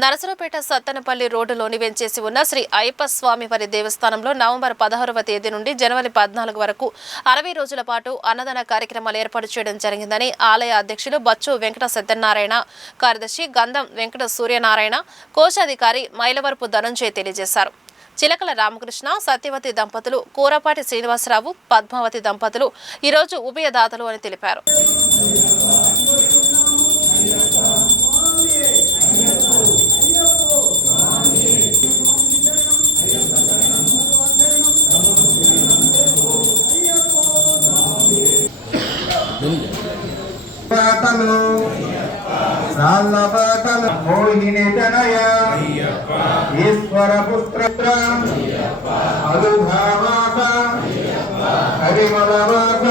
నరసరావుపేట సత్తెనపల్లి రోడ్డులోని వెంచేసి ఉన్న శ్రీ అయ్యప్ప స్వామి వారి దేవస్థానంలో నవంబర్ 16వ తేదీ నుండి జనవరి 14 వరకు 60 రోజుల పాటు అన్నదాన కార్యక్రమాలు ఏర్పాటు చేయడం జరిగిందని ఆలయ అధ్యక్షులు బచ్చు వెంకట సత్యనారాయణ, కార్యదర్శి గంధం వెంకట సూర్యనారాయణ, కోశాధికారి మైలవరపు ధనంజయ్ తెలియజేశారు. చిలకల రామకృష్ణ, సత్యవతి దంపతులు, కూరపాటి శ్రీనివాసరావు, పద్మావతి దంపతులు ఈరోజు ఉభయదాతలు అని తెలిపారు. మోహిని తనయ ఈశ్వర పుత్ర అనుభావాస హరిమలవాస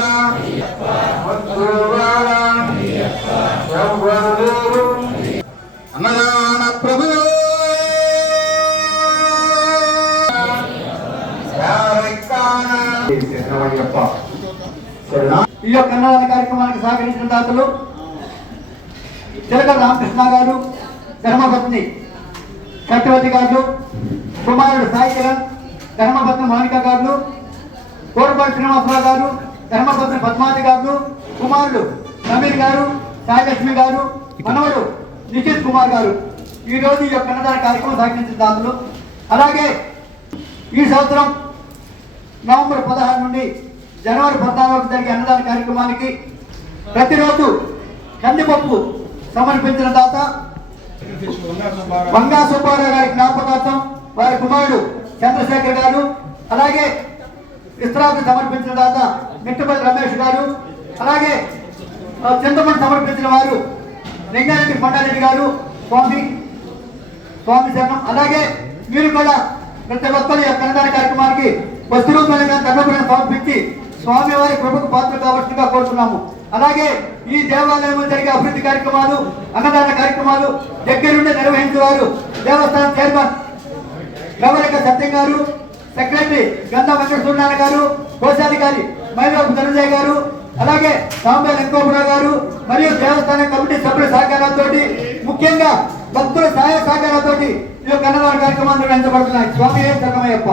అన్నదాన ప్రభు ఈ యొక్క అన్నదాన కార్యక్రమానికి సహకరించిన దాతలు చిలకల రామకృష్ణ గారు, ధర్మపత్ని సత్యవతి గారు, కుమారుడు సాయి కిరణ్, ధర్మపత్ని మౌనిక గారు, కోరపాటి శ్రీనివాసరావు గారు, ధర్మపత్ని పద్మావతి గారు, కుమారుడు సమీర్ గారు, సాయిలక్ష్మి గారు, మనవడు నిఖిత్ కుమార్ గారు ఈరోజు ఈ యొక్క అన్నదాన కార్యక్రమం సహకరించిన దాతలు. అలాగే ఈ సంవత్సరం నవంబర్ 16 నుండి జనవరి 14 వరకు జరిగే అన్నదాన కార్యక్రమానికి ప్రతిరోజు కందిపప్పు సమర్పించిన దాత వంగా సుబ్బారావు గారి జ్ఞాపకార్థం వారి కుమారుడు చంద్రశేఖర్ గారు, అలాగే విశ్రాంతి సమర్పించిన దాత మిట్టపల్లి రమేష్ గారు, అలాగే చింతమణి సమర్పించిన వారు లింగారెడ్డి కొండారెడ్డి గారు, స్వామి శరణం. అలాగే మీరు కూడా ప్రతి ఒక్కరు యొక్క అన్నదాన కార్యక్రమానికి వస్తు రూపంగా ధర్మపురం సమర్పించి స్వామివారి కృపకు పాత్ర కావచ్చుగా కోరుతున్నాము. అలాగే ఈ దేవాలయంలో జరిగే అభివృద్ధి కార్యక్రమాలు, అన్నదాన కార్యక్రమాలు దగ్గరుండి నిర్వహించేవారు దేవస్థానం చైర్మన్ గవరిక సత్యం గారు, సెక్రటరీ గంధం వెంకట సూర్యనారాయణ గారు, కోశాధికారి మైలవరపు ధనంజయ్ గారు, అలాగే సాంబే వెంకటరావు గారు మరియు దేవస్థానం కమిటీ సభ్యుల సహకారంతో, ముఖ్యంగా భక్తుల సహాయ సహకారంతో ఈ యొక్క అన్నదాన కార్యక్రమాలు నిర్వహించబడుతున్నాయి. స్వామి శరణమయ్యప్ప.